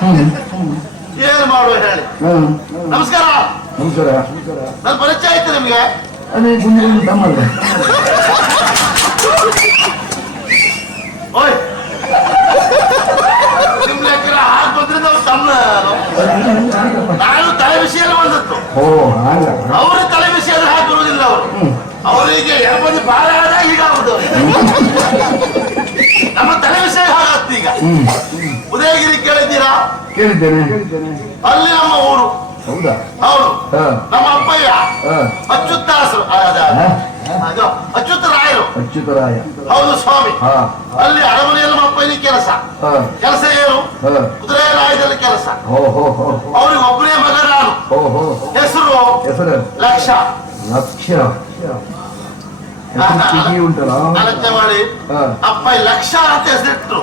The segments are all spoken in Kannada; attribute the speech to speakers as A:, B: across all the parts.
A: ಏನ್ ಮಾಡುವ ಹೇಳಿ? ನಮಸ್ಕಾರ.
B: ನಮಸ್ಕಾರ.
A: ನನ್ನ ಪರಿಚಯ ಆಯ್ತು ನಿಮ್ಗೆ?
B: ಅದೇ ಗುಂಡಿಗೊಂದು ತಮ್ಮಲ್ಲ
A: ಓಯ್. ನಿಮ್ ಲೆಕ್ಕ ಹಾಗೆ ಬಂದ್ರೆ ನಾವು ತಮ್ಮ ನಾನು ತಲೆ ವಿಷಯ ಬಂದದ್ದು.
B: ಓ ಹಾಗ.
A: ಅವ್ರ ತಲೆ ವಿಷಯ ಹಾಕಿ ಬರುವುದಿಲ್ಲ ಅವರು. ಅವರಿಗೆ ಎರಡು ಭಾರ ಆದ ಈಗ ಆಗುದು ನಮ್ಮ ತಲೆ ವಿಷಯ ಹಾಗಾಗ್ತು ಈಗ ಉದಯಗಿರಿ ಕೇಳಿದ್ದೀರಾ?
B: ಕೇಳಿದ್ದೇನೆ.
A: ಅಲ್ಲಿ ನಮ್ಮ ಊರು.
B: ಹೌದಾ?
A: ಹೌದು. ನಮ್ಮ ಅಪ್ಪಯ್ಯ. ಅಚ್ಯುತಾಸರು ಅಚ್ಯುತ ರಾಯರು.
B: ಅಚ್ಯುತ ಅಚ್ಯುತರಾಯ
A: ಹೌದು ಸ್ವಾಮಿ. ಅಲ್ಲಿ ಅರಮನೆಯಲ್ಲಿ ನಮ್ಮ ಅಪ್ಪಯ್ಯನ ಕೆಲಸ.
B: ಹಾ.
A: ಕೆಲಸ ಏನು? ಕುದುರೆ ರಾಯದಲ್ಲಿ ಕೆಲಸ. ಅವ್ರಿಗೆ ಒಬ್ಬನೇ ಮಗ ನಾನು ಹೆಸರು
B: ಹೆಸರು?
A: ಲಕ್ಷ.
B: ಲಕ್ಷ. ಚಿಗಿ ಉಂಟಲ್ಲ?
A: ಅಲಕ್ಷ ಮಾಡಿ. ಅಪ್ಪ ಲಕ್ಷ ಅಂತ ಹೆಸರಿಟ್ರು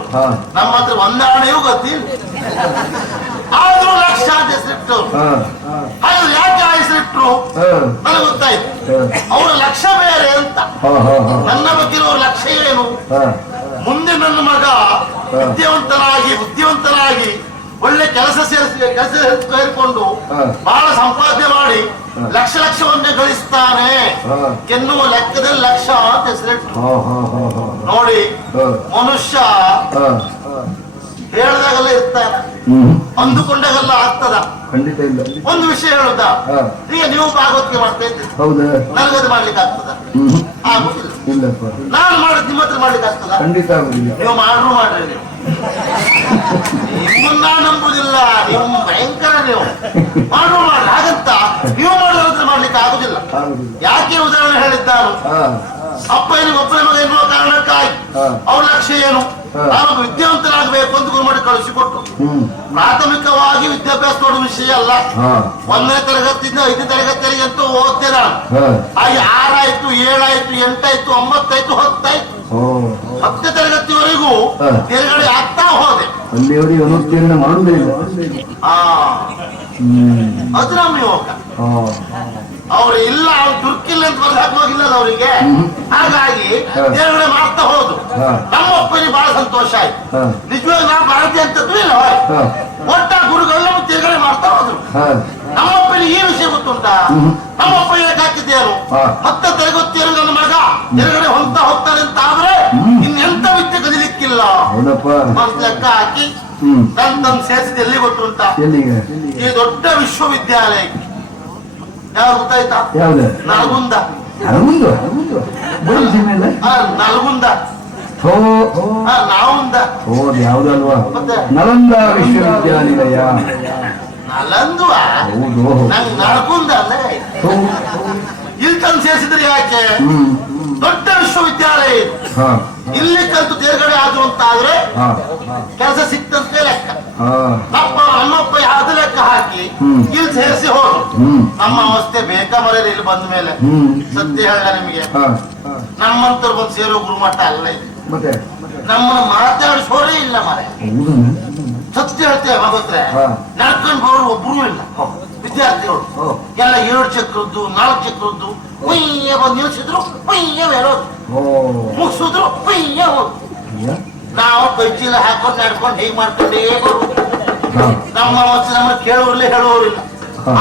A: ನಮ್ಮ ಹತ್ರ ಒಂದಾಣೆಯೂ ಗೊತ್ತಿಲ್ಲ. ಆದ್ರೂ ಲಕ್ಷ ಅಂತ ಹೆಸರಿಟ್ರು ಅದು ಯಾಕೆ ಹೆಸರಿಟ್ರು ನನಗೆ ಗೊತ್ತಾಯ್ತು. ಅವರ ಲಕ್ಷ್ಯ ಬೇರೆ ಅಂತ. ನನ್ನ ಬಗ್ಗೆ ಲಕ್ಷ್ಯ ಏನು? ಮುಂದೆ ನನ್ನ ಮಗ ವಿದ್ಯಾವಂತನಾಗಿ ಬುದ್ಧಿವಂತನಾಗಿ ಒಳ್ಳೆ ಕೆಲಸ ಸೇರಿಸಿ ಕೆಲಸ ಸೇರಿಕೊಂಡು. ಬಹಳ ಸಂಪಾದನೆ ಮಾಡಿ ಲಕ್ಷ ಲಕ್ಷವನ್ನೇ ಗಳಿಸ್ತಾನೆ. ಕೆನ್ನುವ ಲೆಕ್ಕದಲ್ಲಿ ಲಕ್ಷ ಅಂತ ಹೆಸರಿಟ್ರು
B: ಹಾ ಹಾ ಹಾ ಹಾ
A: ನೋಡಿ ಮನುಷ್ಯ ಹೇಳದಾಗಲ್ಲ ಇರ್ತಾನೆ. ಅಂದುಕೊಂಡಾಗೆಲ್ಲ ಆಗ್ತದ.
B: ಖಂಡಿತ ಇಲ್ಲ.
A: ಒಂದು ವಿಷಯ ಹೇಳುದ. ಈಗ ನೀವು ಭಾಗವತಿಗೆ ಮಾಡ್ತಾ ಇದ್ದೀರಿ.
B: ಹೌದಾ?
A: ನನಗದು ಮಾಡ್ಲಿಕ್ಕೆ ಆಗ್ತದ. ಆಗುದಿಲ್ಲ. ನಾನು ಮಾಡೋದು ನಿಮ್ಮ ಹತ್ರ ಮಾಡ್ಲಿಕ್ಕೆ ಆಗ್ತದ.
B: ಖಂಡಿತ ಆಗುದಿಲ್ಲ.
A: ನೀವು ಮಾಡ್ರು ಮಾಡ್ರಿ ನೀವು. ನಿಮ್ಮನ್ನ ನಂಬುದಿಲ್ಲ. ನೀವು ಭಯಂಕರ ನೀವು. ಮಾಡುವ ಹಾಗಂತ ನೀವು ಮಾಡೋದ್ರ ಮಾಡ್ಲಿಕ್ಕೆ ಆಗುದಿಲ್ಲ. ಯಾಕೆ ಉದಾಹರಣೆ ಹೇಳಿದ್ದಾರು?
B: ಅಪ್ಪ
A: ಅಪ್ಪನಿಗೆ ಒಬ್ಬನ ಮಗ ಎನ್ನುವ ಕಾರಣಕ್ಕಾಗಿ. ಅವ್ರ ಲಕ್ಷ್ಯ ಏನು. ನಾನು ವಿದ್ಯಾವಂತನಾಗಬೇಕು ಅಂತ ಗುರುಮಠ ಕಳಿಸಿಕೊಟ್ಟು. ಪ್ರಾಥಮಿಕವಾಗಿ ವಿದ್ಯಾಭ್ಯಾಸ ನೋಡುವ ವಿಷಯ ಅಲ್ಲ. ಒಂದನೇ ತರಗತಿಯಿಂದ ಐದನೇ ತರಗತಿವರೆಗೆ ಅಂತೂ ಓದ್ತೇನೆ ನಾನು ಆರಾಯ್ತು ಏಳಾಯ್ತು ಎಂಟಾಯ್ತು ಒಂಬತ್ತಾಯ್ತು ಹತ್ತಾಯ್ತು. ಹತ್ತನೇ ತರಗತಿವರೆಗೂ. ತೆರಗಡೆ ಆಗ್ತಾ ಹೋದೆ.
B: ಅಲ್ಲಿಯವರಿಗೆ ಅನುತ್ತೀರ್ಣ
A: ಅದು ನಮ್ಮ ಯೋಗ ಅವ್ರು ಇಲ್ಲ ಅವ್ರು ದುರ್ಕಿಲ್ಲ ಅಂತ ಬರ್ದು ಹೋಗಿಲ್ಲ ಅವರಿಗೆ? ಹಾಗಾಗಿ ತೆರೆಗಡೆ ಮಾಡ್ತಾ ಹೋದ್ರು.
B: ಹಾ.
A: ನಮ್ಮ ಅಪ್ಪನಿಗೆ ಬಹಳ ಸಂತೋಷ ಆಯ್ತು. ನಿಜವಾಗಿ ನಾವು ಭಾರತೀಯ ಅಂತದ್ದು ಇಲ್ಲ ಒಟ್ಟ ಗುರುಗಳು ನಮ್ಮ ತಿರುಗಡೆ ಮಾಡ್ತಾ ಹೋದ್ರು. ನಮ್ಮ ಈ ವಿಷಯ ಗೊತ್ತುಂಟಾ? ನಮ್ಮ ಹೇಳಕ್ ಹಾಕಿದ್ದೇನು ಹತ್ತ ತರಗತಿಯರು ನನ್ನ ಮಗ ತಿರುಗಡೆ ಹೊಂತ ಹೋಗ್ತಾರೆ ಅಂತ ಆದ್ರೆ ಇನ್ನೆಂತ ವಿದ್ಯೆ ಕದಿಲಿಕ್ಕಿಲ್ಲ
B: ಹೌದಪ್ಪ.
A: ಅಂತ ಲೆಕ್ಕ ಹಾಕಿ ನನ್ ತನ್ನ ಸೇರಿಸಿದ ಎಲ್ಲಿ ಗೊತ್ತುಂಟಾ ಈ ದೊಡ್ಡ ವಿಶ್ವವಿದ್ಯಾಲಯಕ್ಕೆ. ಯಾವ ಗೊತ್ತಾಯ್ತಾ? ನಲ್ಗುಂದ. ನಲ್ಗುಂದ? ಆ, ನಾವುಂದ.
B: ಯಾವ್ದಲ್ವಾ? ನಲಂದ ವಿಶ್ವವಿದ್ಯಾನಿಲಯ. ನಲಂದು
A: ನಂಗ್ ನಲ್ಗುಂದ
B: ಹೋ.
A: ಇಲ್ಲಿ ತಂದು ಸೇರಿಸಿದ್ರೆ ಯಾಕೆ? ದೊಡ್ಡ ವಿಶ್ವವಿದ್ಯಾಲಯ ಇದು. ಇಲ್ಲಿ ಕಲ್ತು ತೇರ್ಗಡೆ ಆದ್ರು ಅಂತ ಆದ್ರೆ ಕೆಲಸ ಸಿಕ್ತಂತೆ ಲೆಕ್ಕ. ನಮ್ಮ ಅಣ್ಣಪ್ಪ ಯಾವ್ದು ಲೆಕ್ಕ ಹಾಕಿ ಇಲ್ಲಿ ಸೇರಿಸಿ ಹೋದ್ರು. ನಮ್ಮ ಅವಸ್ಥೆ ಬೇಕಾ ಮರ್ಯಾದೆ ಇಲ್ಲಿ ಬಂದ ಮೇಲೆ. ಸತ್ಯ ಹೇಳ ನಿಮಗೆ. ನಮ್ಮಂತರ್ ಬಂದ್ ಸೇರೋ ಗುರುಮಟ್ಟ ಅಲ್ಲ ಇದೆ. ನಮ್ಮನ್ನ ಮಾತಾಡಿಸೋರೇ ಇಲ್ಲ ಮರೆ ಸತ್ಯ ಹೇಳ್ತೇವೆ ಮಗೋತ್ರೆ
B: ಹಾ.
A: ನಡ್ಕೊಂಡು ಬರೋರು ಒಬ್ರು ಇಲ್ಲ. ವಿದ್ಯಾರ್ಥಿಗಳು. ಎಲ್ಲ ಏಳು ಚಕ್ರದ್ದು ನಾಲ್ಕು ಚಕ್ರದ್ದು ಪುಯ್ಯ ಬಂದು ನಿಲ್ಸಿದ್ರು ಪುಯ್ಯ ಹೇಳೋದು ಮುಗಿಸಿದ್ರು ಪುಯ್ಯ ಹೋದ್ರು.
B: ಅಯ್ಯ.
A: ನಾವು ಕೈಚೀಲ ಹಾಕೊಂಡು ನಡ್ಕೊಂಡು ಹೀಗೆ ಮಾಡ್ಕೊಂಡೇ ನಮ್ಮ ಅವಸ್ಥೆ ನಮ್ಮನ್ನ ಕೇಳುವರಿಲ್ಲ ಹೇಳುವವರಿಲ್ಲ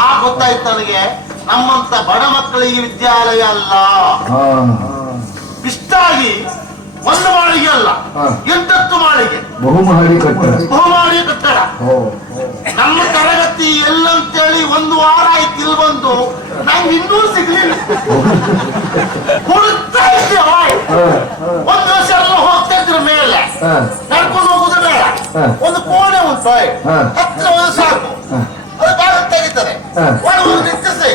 A: ಆ ಗೊತ್ತಾಯ್ತು ನನಗೆ ನಮ್ಮಂತ ಬಡ ಮಕ್ಕಳಿಗೆ ವಿದ್ಯಾಲಯ ಅಲ್ಲ. ಇಷ್ಟಾಗಿ ಒಂದು ಮಾಳಿಗೆ ಅಲ್ಲ. ಎಂಟತ್ತು ಮಾಳಿಗೆ.
B: ಬಹುಮಾಡಿ ಕಟ್ಟಡ.
A: ಬಹುಮಾಡಿ ಕಟ್ಟಡ. ನಮ್ಮ ಒಂದು ವಾರ ಆಯ್ತು ಇಲ್ಲಿ ಬಂದು. ನಂಗೆ ಇನ್ನೂ ಸಿಗ್ಲಿಲ್ಲ. ಹುಡುಕ್ತಾ ಇದ್ದೆ ಹೋಯ್. ಒಂದು ವರ್ಷ ಎಲ್ಲ ಹೋಗ್ತಾ ಇದ್ರ ಮೇಲೆ. ನಡ್ಕೊಂಡು ಹೋಗುದು ಬೇಡ. ಒಂದು ಕೋಣೆ ಉಂಟು ಹೋಯ್.
B: ಹಾ.
A: ಹತ್ರ ಒಂದು ಸಾಕು. ಅದು ಬಾಗಿಲು ತೆಗಿತಾರೆ. ಒಳಗೆ ಹೋಗಿ ನಿಂತಿಸಿ.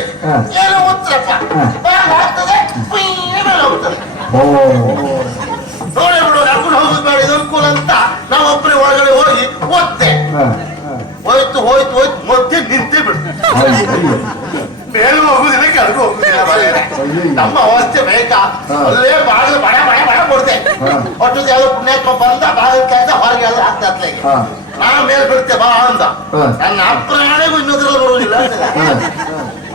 A: ಏನೋ ಉತ್ತರಪ್ಪ.
B: ಹಾ.
A: ಬಾಗಿಲು ಹಾಕ್ತದೆ ಕುಯ್ಯ ಮೇಲೆ ಹೋಗ್ತದೆ.
B: ಓ.
A: ನೋಡಿ ಬಿಡು ನಡ್ಕೊಂಡು ಹೋಗುದು ಬೇಡ ಇದು ಅನುಕೂಲ ಅಂತ ನಾವು ಒಬ್ಬರೇ ಒಳಗಡೆ ಹೋಗಿ ಓದ್ತೆ. ಹೋಯ್ತು ಹೋಯ್ತು ಹೋಯ್ತು ಮತ್ತೆ ನಿಂತೇ. ಮೇಲೆ ಹೋಗುದಿಲ್ಲ ಕೆಳಗೆ ಹೋಗುದಿಲ್ಲ ಮಾರ್ರೆ. ನಮ್ಮ ಅವಸ್ಥೆ ಬೇಕಾ
B: ಹಾ.
A: ಅಲ್ಲೇ ಬಾಗಿಲು ಬಡ ಬಡ ಬಡ ಕೊಡ್ತೆ
B: ಹಾ.
A: ಒಟ್ಟು ಯಾವ್ದೋ ಪುಣ್ಯಾತ್ಮ ಬಂದ ಬಾಗಿಲು ಕೆಲಸ ಹೊರಗೆ ಎಲ್ಲ ಹಾಕ್ತಾ ಅತ್ಲಾಗೆ.
B: ಹಾ.
A: ನಾ ಮೇಲೆ ಬಿಡ್ತೆ ಬಾ ಅಂದ
B: ಹಾ.
A: ನನ್ನ ಅಪ್ರಾಣಿಗೂ ಇನ್ನೊಂದ್ರಲ್ಲಿ ಬರುವುದಿಲ್ಲ.
B: ಹಾ.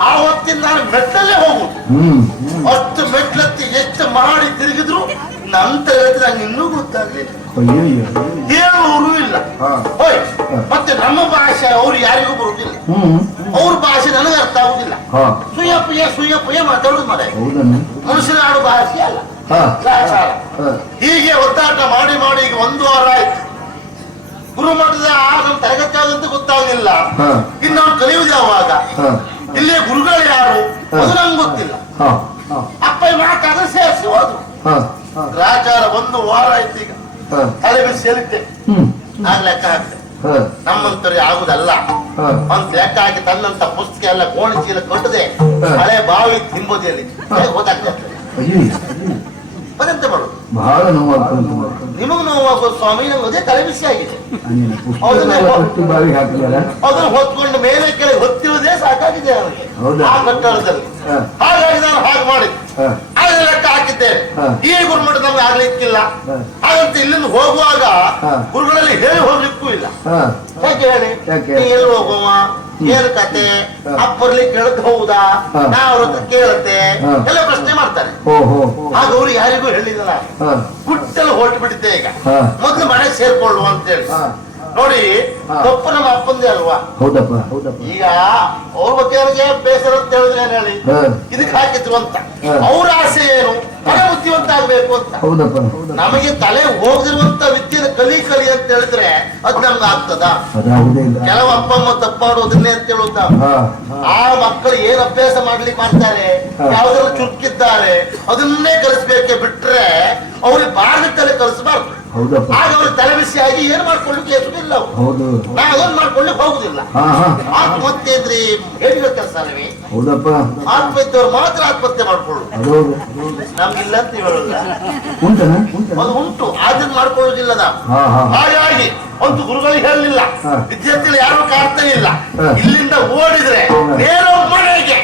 A: ಆ ಹೊತ್ತಿನ ನಾನು ಮೆಟ್ಟಲ್ಲೇ ಹೋಗುದು
B: ಹ್ಮ್
A: ಅಷ್ಟು ಮೆಟ್ಲತ್ತಿ ಎಷ್ಟು ಮಾಡಿ ತಿರುಗಿದ್ರು ನಂತರ ನಂಗೆ ಇನ್ನೂ ಗೊತ್ತಾಗ್ಲಿಲ್ಲ
B: ಅಯ್ಯೋ ಅಯ್ಯೋ.
A: ಹೇಳುವವರು ಇಲ್ಲ
B: ಹಾ.
A: ಹೋಯ್ ಮತ್ತೆ ನಮ್ಮ ಭಾಷೆ ಅವ್ರು ಯಾರಿಗೂ ಬರುವುದಿಲ್ಲ
B: ಹ್ಮ್.
A: ಅವ್ರ ಭಾಷೆ ನನಗೆ ಅರ್ಥ ಆಗುದಿಲ್ಲ.
B: ಹಾ.
A: ಸುಯಪ್ಪಯ್ಯ ಸುಯಪ್ಪಯ್ಯ ಮಾತಾಡುದು ಮನೆ.
B: ಹೌದನ್ನ?
A: ಮನುಷ್ಯನ ಆಡು ಭಾಷೆ ಅಲ್ಲ.
B: ಹಾ.
A: ಗ್ರಾಚಾರ.
B: ಹಾ.
A: ಹೀಗೆ ಒತ್ತಾಟ ಮಾಡಿ ಮಾಡಿ ಈಗ ಒಂದು ವಾರ ಆಯ್ತು. ಗುರುಮಠದ ನಮ್ಮ ತರಗತಿ ಆದಂತ ಗೊತ್ತಾಗಲಿಲ್ಲ.
B: ಹಾ.
A: ಇನ್ನು ನಾವು ಕಲಿಯುವುದು ಯಾವಾಗ
B: ಹಾ.
A: ಇಲ್ಲೇ ಗುರುಗಳು ಯಾರು? ಅದು ನಂಗೆ ಗೊತ್ತಿಲ್ಲ.
B: ಹಾ. ಹಾ
A: ಅಪ್ಪ ಮಾತಾಡ ಸೇರಿಸಿ ಹೋದ್ರು.
B: ಹಾ. ಹಾ
A: ಗ್ರಾಚಾರ ಒಂದು ವಾರ ಆಯ್ತು ಈಗ.
B: ಹಾ.
A: ತಲೆ ಬಿಸಿ ಸೇರಿದ್ದೆ
B: ಹ್ಮ್.
A: ಆಗ ಲೆಕ್ಕ ಹಾಕ್ತೆ
B: ಹಾ.
A: ನಮ್ಮಂತವ್ರು ಆಗುದಲ್ಲ
B: ಒಂದ್
A: ಅಂತ ಲೆಕ್ಕ ಹಾಕಿ ತನ್ನಂತ ಪುಸ್ತಕ ಎಲ್ಲ ಕೋಣ ಚೀಲ ಕಟ್ಟದೆ. ಹಳೆ ಬಾವಿ ತಿಂಬೋದಿಯಲ್ಲಿ ಮತ್ತೆಂತ ಮಾಡುದು
B: ಬಹಳ ನೋವಾಗ್ತದೆ
A: ನಿಮಗ್ ನೋವಾಗೋ ಸ್ವಾಮಿ ನಮ್ಗೆ ಅದೇ ತಲೆ ಬಿಸಿ ಆಗಿದೆ. ಅದನ್ನು ಹೊತ್ಕೊಂಡು ಮೇಲೆ ಕೆಳಗೆ ಹೊತ್ತಿರುವುದೇ ಸಾಕಾಗಿದೆ ಅವನಿಗೆ? ಆ ಕಟ್ಟಡದಲ್ಲಿ. ಹಾಗಾಗಿ ನಾನು ಹಾಗೆ ಮಾಡಿದ್ದೆ ಹಾಗೆ ಲೆಕ್ಕ
B: ಹಾಕಿದ್ದೆ.
A: ಈ ಗುರುಮಠ ನಮ್ಗೆ ಆಗ್ಲಿಕ್ಕಿಲ್ಲ. ಹಾಗಂತ ಇಲ್ಲಿಂದ ಹೋಗುವಾಗ. ಗುರುಗಳಲ್ಲಿ ಹೇಳಿ ಹೋಗ್ಲಿಕ್ಕೂ ಇಲ್ಲ. ಯಾಕೆ ಹೇಳಿ? ಎಲ್ಲಿ ಹೋಗುವ? ಏನು ಕತೆ? ಅಪ್ಪರ್ಲಿ ಕೇಳಕ್ ಹೌದಾ
B: ಹಾ.
A: ನಾ ಅವ್ರ ಹತ್ರ ಕೇಳತ್ತೆ. ಎಲ್ಲ ಪ್ರಶ್ನೆ ಮಾಡ್ತಾರೆ. ಆಗ ಅವ್ರು ಯಾರಿಗೂ ಹೇಳಿಲ್ಲ. ಗುಟ್ಟಲ್ಲಿ ಹೊರಟು ಬಿಟ್ಟಿದ್ದೆ ಈಗ. ಮೊದ್ಲು ಮನೆ ಸೇರ್ಕೊಳ್ಳುವ ಅಂತೇಳಿ. ನೋಡಿ. ತಪ್ಪು ನಮ್ಮ ಅಪ್ಪಂದೇ ಅಲ್ವಾ?
B: ಹೌದಪ್ಪ ಹೌದಪ್ಪ.
A: ಈಗ ಅವ್ರ ಬಗ್ಗೆ ಅವ್ರಿಗೆ ಬೇಸರ ಅಂತ ಹೇಳಿದ್ರೆ ಏನ್ ಹೇಳಿ? ಇದಕ್ಕೆ ಹಾಕಿದ್ರು ಅಂತ. ಅವ್ರ ಆಸೆ ಏನು? ಮನೆ ಬುದ್ಧಿವಂತ ಆಗ್ಬೇಕು ಅಂತ.
B: ಹೌದಪ್ಪ
A: ನಮಗೆ ತಲೆ ಹೋಗದಿರುವಂತ ವಿದ್ಯೆನ ಕಲಿ ಕಲಿ ಅಂತ ಹೇಳಿದ್ರೆ ಅದ್ ನಮ್ಗೆ ಆಗ್ತದ? ಕೆಲವು ಅಪ್ಪ ಅಮ್ಮ ತಪ್ಪಾಡೋದನ್ನೇ ಅಂತ ಹೇಳುತ್ತ? ಆ ಮಕ್ಕಳು ಏನ್ ಅಭ್ಯಾಸ ಮಾಡ್ಲಿಕ್ಕೆ ಮಾಡ್ತಾರೆ. ಯಾವ್ದಾದ್ರು ಚುರುಕಿದ್ದಾರೆ? ಅದನ್ನೇ ಕಲಿಸ್ಬೇಕೆ ಬಿಟ್ರೆ ಅವ್ರಿಗೆ ಬಾರ್ದ ತಲೆ ಕಲಿಸಬಾರ್ದು. ಆಗ ಅವ್ರ ತಲೆಬಿಸಿ ಆಗಿ ಏನ್ ಮಾಡ್ಕೊಳ್ಳಿಕ್ಕೆ ಇರುವುದಿಲ್ಲ
B: ಹೌದು.
A: ನಾ ಅದನ್ನ ಮಾಡ್ಕೊಳ್ಳಿಕ್ಕೆ ಹೋಗುದಿಲ್ಲ. ಆತ್ಮಹತ್ಯೆ ಅಂದ್ರೆ ಹೇಳಿರೋ ಕೆಲಸ
B: ಹೌದಪ್ಪ.
A: ಆತ್ಮಹತ್ಯೆಯವ್ರು ಮಾತ್ರ ಆತ್ಮಹತ್ಯೆ ಮಾಡ್ಕೊಳ್ಳು ನಮ್ಗಿಲ್ಲ ಅಂತ ಹೇಳಲ್ಲ. ಅದು ಉಂಟು. ಆದ್ರಿಂದ ಮಾಡ್ಕೊಳ್ಳೋದಿಲ್ಲ ನಾವು ಹಾಗಾಗಿ ಒಂದು ಗುರುಗಳಿಗೆ ಹೇಳಲಿಲ್ಲ. ವಿದ್ಯಾರ್ಥಿಗಳು ಯಾರು ಕಾಡ್ತಾ ಇಲ್ಲ. ಇಲ್ಲಿಂದ ಓಡಿದ್ರೆ ನೇರ ಮನೆಗೆ.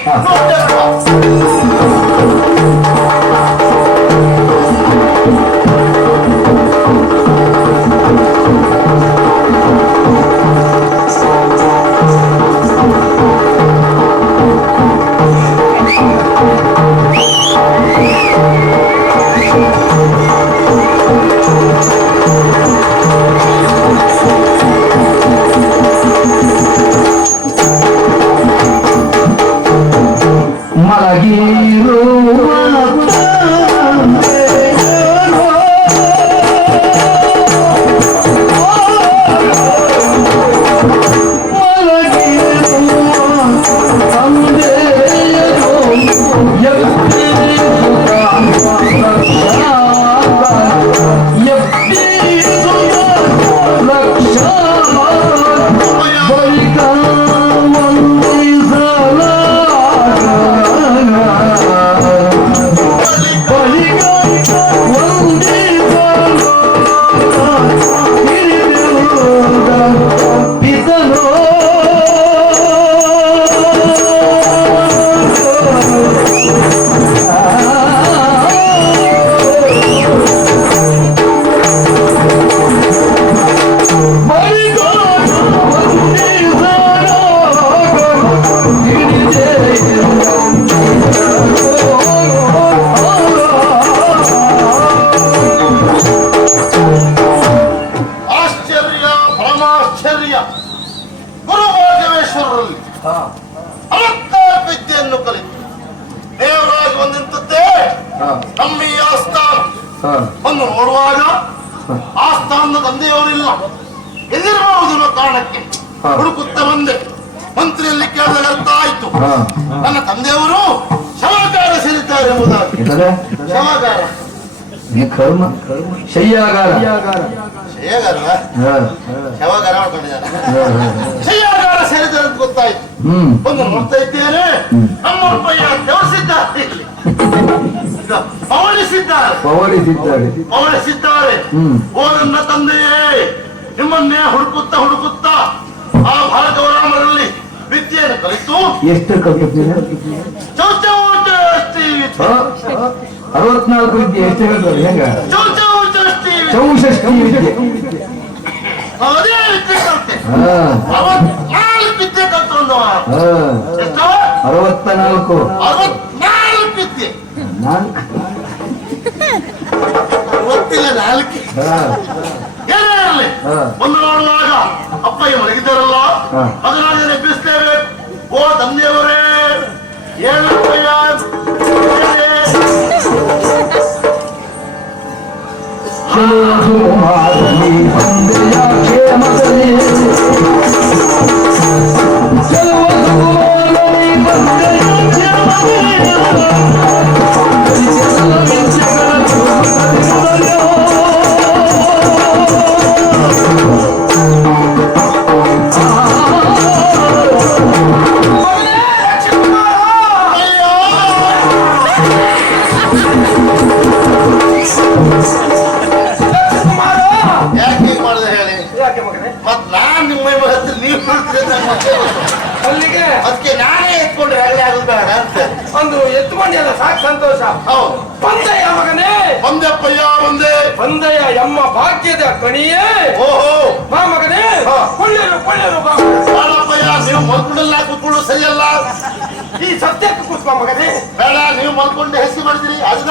A: ಹುಡುಕುತ್ತ ಬಂದೆ. ಮಂತ್ರಿಯಲ್ಲಿ ಕೇಳಿದಾಗ ಅರ್ಥ ಆಯ್ತು. ನನ್ನ ತಂದೆಯವರು ಶವಕಾರ ಸೇರಿದ್ದಾರೆ ಎಂಬುದಾಗಿ. ಶವಕಾರ
B: ಕರ್ಮ. ಶಯ್ಯಾಗಾರ.
A: ಶಯಗಾರ
B: ಹಾ.
A: ಶವಗಾರ ಮಾಡ್ಕೊಂಡಿದ್ದಾರೆ ಶಯ್ಯಾಗಾರ ಸೇರಿದ್ದಾರೆ ಅಂತ ಗೊತ್ತಾಯ್ತು.
B: ಹ್ಮ್.
A: ಒಂದು ನೋಡ್ತಾ ಇದ್ದೇನೆ. ನಮ್ಮ. ಇದು ಪವನಿಸಿದ್ದಾರೆ
B: ಪವಡಿಸಿದ್ದಾರೆ
A: ಪವನಿಸಿದ್ದಾರೆ
B: ಹ್ಮ್.
A: ಓ ನನ್ನ ತಂದೆಯೇ ನಿಮ್ಮನ್ನೇ ಹುಡುಕುತ್ತಾ ಹುಡುಕುತ್ತಾ ಆ ಭಾರತವರಾಮರಲ್ಲಿ ವಿದ್ಯೆಯನ್ನು ಕಲಿತು
B: ಎಷ್ಟು
A: ಚೌಚೌಚಷ್ಟಿ
B: ಅರವತ್ನಾಲ್ಕು ವಿದ್ಯೆ ಎಷ್ಟು ಹೇಳ್ತಾರೆ? ಹೆಂಗ? ಚೌಷಷ್ಟಿ ವಿದ್ಯೆ. ಅರವತ್ತ ನಾಲ್ಕು.
A: ಏನೇ ಇರಲಿ. ಒಂದು ನೋಡುವಾಗ ಅಪ್ಪ ಅಪ್ಪಯ್ಯ ಮಲಗಿದ್ದಾರಲ್ಲ ಅದನ್ನ ಎಬ್ಬಿಸ್ತೇವೆ ಓ ತಂದೆಯವರೇ ಏನಪ್ಪಯ್ಯ
B: ಸುಮಾರಲಿ ತಂದೆಯ
C: ಕೊಳ್ಳೆರು ಕೊಳ್ಳೆರು ಬಾ
A: ಬೇಡಪ್ಪಯ್ಯ ನೀವು ಮಲ್ಕೊಂಡಲ್ಲ ಕೂತ್ಕೊಂಡು ಸರಿಯಲ್ಲ.
C: ಈ ಸತ್ಯಕ್ಕೆ ಕೂತ್ಕೋ ಮಗನೇ.
A: ಬೇಡ ನೀವು ಮಲ್ಕೊಂಡು ಹೆಸರು ಮಾಡ್ತೀರಿ ಅದನ್ನ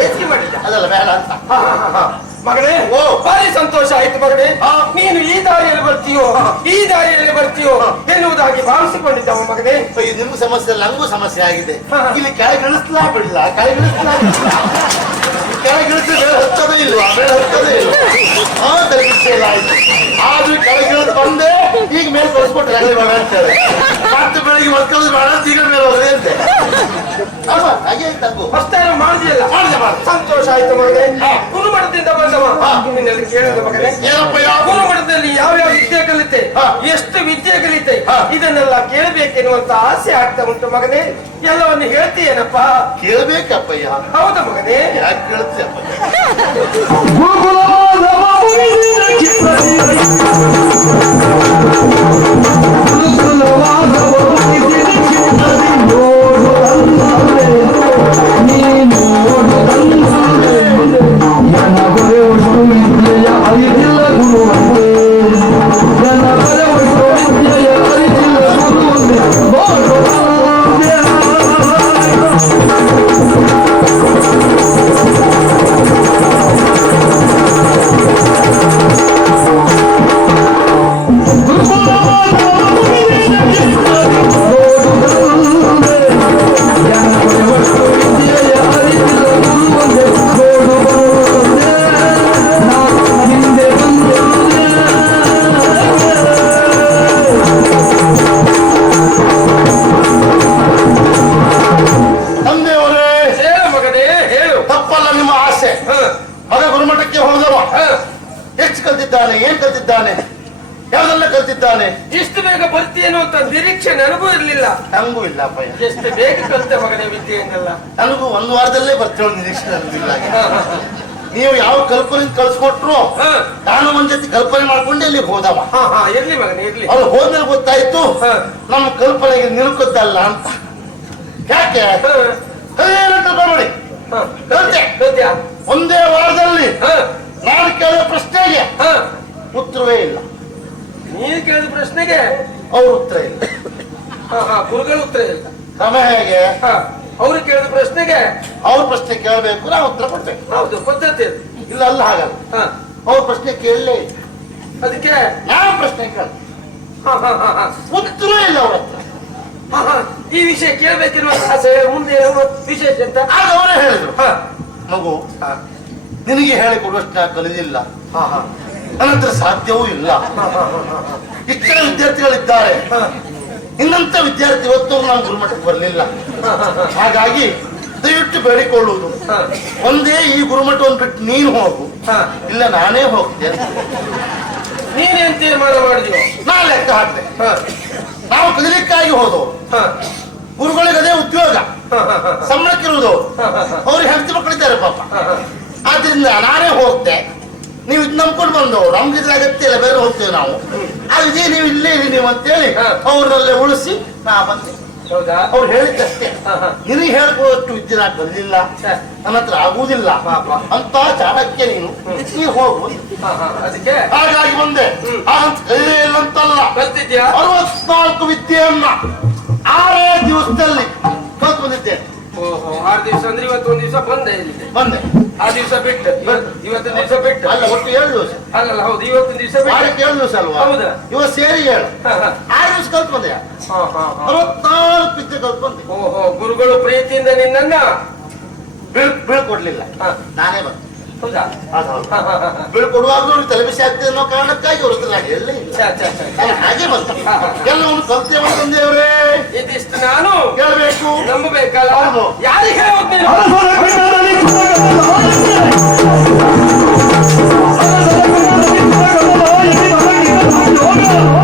C: ಹೆಚ್ಚಿಗೆ ಮಾಡಿದ್ದ
A: ಅದಲ್ಲ ಬೇಡ ಅಂತ.
C: ಹಾ, ಹಾ, ಹಾ, ಹಾ. ಮಗನೇ
A: ಓ.
C: ಭಾರಿ ಸಂತೋಷ ಆಯ್ತು ಮಗನೇ.
A: ಹಾ.
C: ನೀನು ಈ ದಾರಿಯಲ್ಲಿ ಬರ್ತೀಯೋ ಈ ದಾರಿಯಲ್ಲಿ ಬರ್ತೀಯೋ ಎನ್ನುವುದಾಗಿ ಭಾವಿಸಿಕೊಂಡಿದ್ದವ ಮಗನೇ.
A: ನಿಮ್ಮ ಸಮಸ್ಯೆ ನಂಗೂ ಸಮಸ್ಯೆ ಆಗಿದೆ.
C: ಹಾ.
A: ಇಲ್ಲಿ ಕೆಳಗಿಳಿಸ್ಲಾ ಬಿಡ್ಲ? ಕೆಳಗಿಳಿಸ್ಲಾ ಕೆಳಗಿಳಿಸಿ ಮೇಲೆ ಹತ್ತದೇ ಇಲ್ಲ ಮೇಲೆ ಹತ್ತದೇ ಆ ಹಾ ತಲೆಬಿಸಿ ಎಲ್ಲ ಆಯ್ತು ಆದ್ರೂ ಕೆಳಗಿಳಿದು ಬಂದೆ ಈಗ ಮೇಲೆ ಕಳಿಸ್ಕೊಟ್ರೆ ಆಗಲಿ ಬೇಡ ಅಂತೇಳಿ ಮತ್ತೆ ಬೆಳಿಗ್ಗೆ ಮಲ್ಕೊಳ್ಳೋದು ಬೇಡ ಈಗ ಮೇಲೆ ಹೋದ್ರೆ ಅಂತೆ ಹಾಗೆ
C: ಫಸ್ಟ್ ಟೈಮ್ ಮಾಡಿದೆಯಲ್ಲ
A: ಮಾಡಿದೆ
C: ಸಂತೋಷ ಆಯ್ತು ಮಗನೇ
A: ಕುನು
C: ಮಠದಿಂದ ಬಂದವ. ನಿನ್ನಲ್ಲಿ ಕೇಳಿದ ಮಗನೇ
A: ಯಾವ
C: ಗುರುಮಠದಲ್ಲಿ ಯಾವ ಯಾವ ವಿದ್ಯೆ ಕಲಿತೆ. ಎಷ್ಟು ವಿದ್ಯೆ ಕಲಿತೆ. ಇದನ್ನೆಲ್ಲ ಕೇಳಬೇಕೆನ್ನುವಂತ ಆಸೆ ಆಗ್ತಾ ಉಂಟು ಮಗನೇ ಎಲ್ಲವನ್ನು ಹೇಳ್ತೀಯೇನಪ್ಪ
A: ಕೇಳ್ಬೇಕಪ್ಪಯ್ಯ
C: ಹೌದ ಮಗನೇ
A: ಯಾಕೆ ಕೇಳ್ತೀಯಪ್ಪ
C: ಇಷ್ಟು ಬೇಗ ಬರ್ತೀಯೇನೋ ಅಂತ ನಿರೀಕ್ಷೆ ನನಗೂ ಇರ್ಲಿಲ್ಲ.
A: ನನಗೂ ಇಲ್ಲ ಅಪ್ಪಯ್ಯ
C: ಎಷ್ಟು ಬೇಗ ಕಲ್ತೆ ಮಗನೇ ವಿದ್ಯೆಯನ್ನೆಲ್ಲ.
A: ನನಗೂ ಒಂದು ವಾರದಲ್ಲೇ ಬರ್ತೇವೆ ನಿರೀಕ್ಷೆ ನನಗಿಲ್ಲ ನೀವು ಯಾವ ಕಲ್ಪನೆ ಕಳ್ಸಿಕೊಟ್ರು. ನಾನು ಒಂದ್ ಜೊತೆ ಕಲ್ಪನೆ ಮಾಡ್ಕೊಂಡು ಇಲ್ಲಿ ಹೋದವ.
C: ಹ, ಹ, ಇರ್ಲಿ ಮಗನೇ ಇರ್ಲಿ.
A: ಅವ್ರು ಹೋದ್ಮೇಲೆ ಗೊತ್ತಾಯ್ತು. ನಮ್ಮ ಕಲ್ಪನೆಗೆ ನಿಲುಕದ್ದಲ್ಲ ಅಂತ. ಯಾಕೆ?
C: ನೋಡಿ?
A: ಒಂದೇ ವಾರದಲ್ಲಿ ನಾನು ಕೇಳೋ ಪ್ರಶ್ನೆಗೆ. ಉತ್ತರವೇ ಇಲ್ಲ.
C: ನೀನು ಕೇಳಿದ ಪ್ರಶ್ನೆಗೆ
A: ಅವ್ರ ಉತ್ತರ ಇಲ್ಲ.
C: ಹಾ ಹಾ ಗುರುಗಳ ಉತ್ತರ ಇಲ್ಲ.
A: ಕ್ರಮ ಹೇಗೆ?
C: ಹಾ ಅವ್ರು ಕೇಳಿದ ಪ್ರಶ್ನೆಗೆ
A: ಅವ್ರ ಪ್ರಶ್ನೆ ಕೇಳಬೇಕು ನಾವು ಉತ್ತರ ಕೊಡ್ಬೇಕು.
C: ಹೌದು ಪದ್ಧತಿ ಅದು.
A: ಇಲ್ಲ ಅಲ್ಲ ಹಾಗಲ್ಲ.
C: ಹ,
A: ಅವ್ರ ಪ್ರಶ್ನೆ ಕೇಳಲೇ ಇಲ್ಲ.
C: ಅದಕ್ಕೆ
A: ನಾನು ಪ್ರಶ್ನೆ ಕೇಳ
C: ಹಾ ಹ, ಹ, ಹ.
A: ಉತ್ತರ ಇಲ್ಲ ಅವ್ರ ಹತ್ರ.
C: ಹ, ಹ. ಈ ವಿಷಯ ಕೇಳಬೇಕಿರುವ ಆಸೆ ಮುಂದೆ ಇರುವ ವಿಶೇಷ ಅಂತ
A: ಆಗ ಅವರೇ ಹೇಳಿದ್ರು.
C: ಹ,
A: ಮಗು
C: ಹಾ.
A: ನಿನಗೆ ಹೇಳಿಕೊಡುವಷ್ಟು ನಾ ಕಲಿದಿಲ್ಲ.
C: ಹಾ ಹ,
A: ನನ್ನ ಹತ್ರ ಸಾಧ್ಯವೂ ಇಲ್ಲ. ಇಷ್ಟೇ ವಿದ್ಯಾರ್ಥಿಗಳಿದ್ದಾರೆ ಇನ್ನಂತ ವಿದ್ಯಾರ್ಥಿ ಇವತ್ತು ನಾನು ಗುರುಮಠಕ್ಕೆ ಬರಲಿಲ್ಲ. ಹಾಗಾಗಿ ದಯವಿಟ್ಟು ಬೇಡಿಕೊಳ್ಳುವುದು. ಒಂದೇ ಈ ಗುರುಮಠವನ್ನು ಬಿಟ್ಟು ನೀನು ಹೋಗು. ಇಲ್ಲ ನಾನೇ ಹೋಗ್ತೇನೆ
C: ನೀನೇನ್ ತೀರ್ಮಾನ ಮಾಡಿದ್ವಿ
A: ನಾ ಲೆಕ್ಕ ಹಾಕ್ತೆ ನಾವು ಕಲಿಲಿಕ್ಕಾಗಿ ಹೋದವು ಗುರುಗಳಿಗೆ ಅದೇ ಉದ್ಯೋಗ ಸಂಬಳಕ್ಕಿರುವುದು. ಅವ್ರಿಗೆ ಹೆಂಡತಿ ಮಕ್ಕಳಿದ್ದಾರೆ ಪಾಪ. ಆದ್ರಿಂದ ನಾನೇ ಹೋಗ್ತೆ ನೀವು ಇದು ನಂಬ್ಕೊಂಡು ಬಂದವರು ನಮ್ಗೆ ಇದ್ರ ಅಗತ್ಯ ಇಲ್ಲ ಬೇರೆ ಹೋಗ್ತೇವೆ ನಾವು. ಅದೇ ನೀವು ಇಲ್ಲೇ ಇರಿ ನೀವು ಅಂತೇಳಿ
C: ಹಾ.
A: ಅವ್ರನ್ನೆಲ್ಲ ಉಳಿಸಿ ನಾ ಬಂದೆ.
C: ಹೌದಾ?
A: ಅವ್ರು ಹೇಳಿದ್ದಷ್ಟೇ. ನಿನಗೆ ಹೇಳ್ಕೊಳಷ್ಟು ವಿದ್ಯೆ ನಾನು
C: ಬಂದಿಲ್ಲ.
A: ನನ್ನ ಹತ್ರ ಆಗುವುದಿಲ್ಲ. ಅಂತ ಚಾಣಕ್ಯ ನೀನು. ನೀವು ಹೋಗು.
C: ಅದಕ್ಕೆ?
A: ಹಾಗಾಗಿ ಬಂದೆ. ಅಂತಲ್ಲ ಅರವತ್ನಾಲ್ಕು ವಿದ್ಯೆಯನ್ನ ಆರೇ ದಿವಸದಲ್ಲಿ ಕಲ್ತು
C: ಓಹೋ ಆರು ದಿವಸ ಅಂದ್ರೆ ಇವತ್ತು ಒಂದು ದಿವಸ ಬಂದೆ ಇಲ್ಲಿ
A: ಬಂದೆ.
C: ಆ ದಿವಸ ಬಿಟ್ಟು ಇವತ್ತು ಇವತ್ತು ದಿವಸ ಬಿಟ್ಟು.
A: ಅಲ್ಲ ಒಟ್ಟು ಏಳು ದಿವಸ.
C: ಅಲ್ಲಲ್ಲ ಹೌದು ಇವತ್ತು ದಿವಸ
A: ವಾರಕ್ಕೆ ಏಳು ದಿವಸ ಅಲ್ವಾ?
C: ಹೌದಾ?
A: ಇವ ಸೇರಿ ಏಳು. ಆರು ದಿವಸ
C: ಕಲ್ತ್ಕೊಂಡೆ.
A: ಅರವತ್ತಾರು ಪಿಕ್ಚರ್ ಕಲ್ತ್ಕೊಂಡೆ.
C: ಓಹೋ ಗುರುಗಳು ಪ್ರೀತಿಯಿಂದ ನಿನ್ನನ್ನ
A: ಬೀಳ್ ಬೀಳ್ಕೊಡ್ಲಿಲ್ಲ. ನಾನೇ ಬಂದೆ.
C: ಹೌದಾ.
A: ಬೀಳ್ಕೊಡುವಾಗ್ಲೂ ಅವ್ರಿಗೆ ತಲೆಬಿಸಿ ಆಗ್ತದೆ ಅನ್ನೋ ಕಾರಣಕ್ಕಾಗಿ ಅವ್ರ ನಾನು ಎಲ್ಲೇ ಇಲ್ಲ.
C: ಛೆ, ಛೆ, ಛೆ.
A: ನಾನು ಹಾಗೆ ಬಂದೆ
C: ಅವರೇ.
A: ಎಲ್ಲವನ್ನು
C: ಇದಿಷ್ಟು ನಾನು.
A: ಕೇಳಬೇಕು.
C: ನಂಬಬೇಕಲ್ಲ. ಯಾರಿಗೆ
B: ಕುಲಗಳ